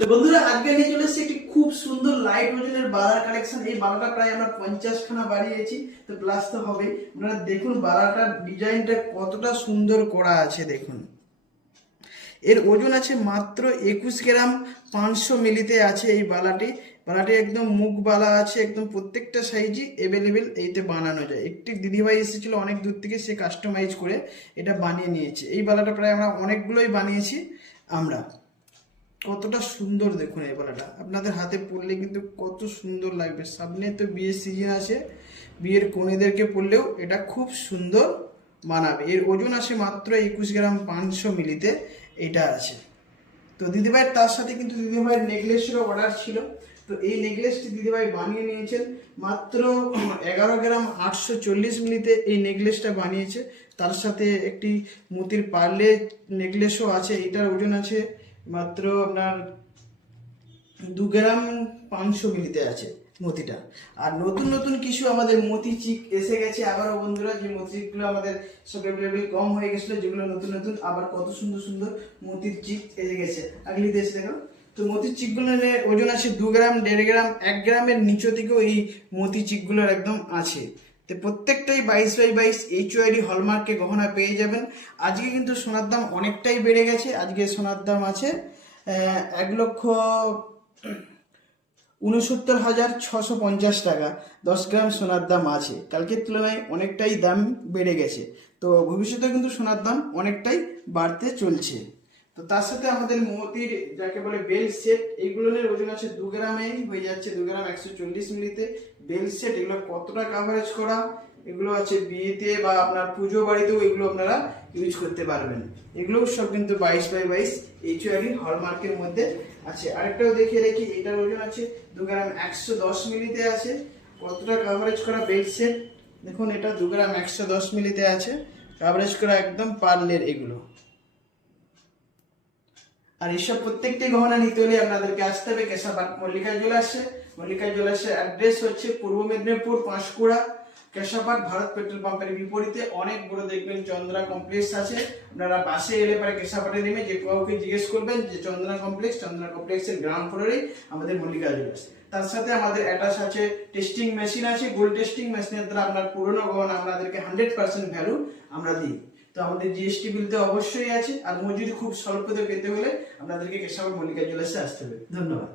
তো বন্ধুরা আজকে নিয়ে চলে এসেছি একটি খুব সুন্দর লাইট ওজনের বালার কালেকশন। এই বালাটা প্রায় আমরা 50 খানা বানিয়েছি, তো প্লাস তো হবেই। আপনারা দেখুন বালাটার ডিজাইনটা কতটা সুন্দর করা আছে। দেখুন এর ওজন আছে মাত্র 21 গ্রাম 500 মিলিতে আছে এই বালাটি। বালাটি একদম মুখ বালা আছে, একদম প্রত্যেকটা সাইজই অ্যাভেলেবেল এইতে বানানো যায়। একটি দিদিভাই এসেছিল অনেক দূর থেকে, সে কাস্টমাইজ করে এটা বানিয়ে নিয়েছে। এই বালাটা প্রায় আমরা অনেকগুলোই বানিয়েছি আমরা। কতটা সুন্দর দেখুন এই বালাটা, আপনাদের হাতে পরলে কিন্তু কত সুন্দর লাগবে। সামনে তো বিয়ের সিজন আছে, বিয়ের কনেদেরকে পরলেও এটা খুব সুন্দর মানাবে। এর ওজন আছে মাত্র 21 গ্রাম 500 মিলিতে এটা আছে। তো দিদিভাইয়ের তার সাথে কিন্তু দিদিভাইয়ের নেকলেসেরও অর্ডার ছিল। তো এই নেকলেসটি দিদিভাই বানিয়ে নিয়েছেন মাত্র 11 গ্রাম 840 মিলিতে এই নেকলেসটা বানিয়েছে। তার সাথে একটি মতির পার্লে নেকলেসও আছে। এটার ওজন আছে মাত্র আপনার 2 গ্রাম 500 মিলিতে আছে মতিটা। আর নতুন নতুন কিছু আমাদের মতি চিক এসে গেছে আবারও বন্ধুরা। যে মতি চিকগুলো আমাদের সব অ্যাভেলেবেল কম হয়ে গেছিলো, যেগুলো নতুন নতুন আবার কত সুন্দর সুন্দর মতির চিক এসে গেছে। আগলি দেশ দেখো। তো মতির চিকগুলোর ওজন আছে 2 গ্রাম 1.5 গ্রাম 1 গ্রামের নিচে থেকেও এই মতি চিকগুলোর একদম আছে। তো প্রত্যেকটাই 22x22 HYD হলমার্কে গহনা পেয়ে যাবেন। আজকে কিন্তু সোনার দাম অনেকটাই বেড়ে গেছে। আজকে সোনার দাম আছে 1,69,650 টাকা 10 গ্রাম সোনার দাম আছে। কালকের তুলনায় অনেকটাই দাম বেড়ে গেছে। তো ভবিষ্যতে কিন্তু সোনার দাম অনেকটাই বাড়তে চলছে। তো তার সাথে আমাদের মতির যাকে বলে বেল সেট, এইগুলোর ওজন আছে 2 গ্রামেই হয়ে যাচ্ছে, 2 গ্রাম 140 মিলিতে বেল সেট। এগুলো কতটা কাভারেজ করা, এগুলো আছে বিয়েতে বা আপনার পুজো বাড়িতেও এগুলো আপনারা ইউজ করতে পারবেন। এগুলো সব কিন্তু 22x22 HYD হলমার্কের মধ্যে আছে। আরেকটাও দেখিয়ে রেখি, এটার ওজন আছে 2 গ্রাম 110 মিলিতে আছে। কতটা কাভারেজ করা বেল সেট দেখুন, এটা 2 গ্রাম 110 মিলিতে আছে, কাভারেজ করা একদম পার্লের এগুলো। আর এইসব প্রত্যেকটি গহনা নিতে হলে আপনাদেরকে আসতে হবে কেশাপাট মল্লিকা জুয়েলার্সে। মল্লিকা জুয়েলার্সের অ্যাড্রেস হচ্ছে পূর্ব মেদিনীপুর পাঁশকুড়া, কেশাপাট ভারত পেট্রোল পাম্পের বিপরীতে অনেক বড় দেখবেন চন্দ্রা কমপ্লেক্স আছে। আপনারা বাসে এলে পরে কেশাপাটে নেমে যে কাউকে জিজ্ঞেস করবেন যে চন্দ্রা কমপ্লেক্সের গ্রাউন্ড ফ্লোরেই আমাদের মল্লিকা জুয়েলার্স। তার সাথে আমাদের অ্যাটাচ আছে টেস্টিং মেশিন আছে। গোল্ড টেস্টিং মেশিনের দ্বারা আপনার পুরনো গহনা আপনাদেরকে 100% ভ্যালু আমরা দিই। তো আমাদের জিএসটি বিল তো অবশ্যই আছে। আর মজুরি খুব স্বল্পতে পেতে হলে আপনাদেরকে কেশাপাট মল্লিকা জুয়েলার্সে আসতে হবে। ধন্যবাদ।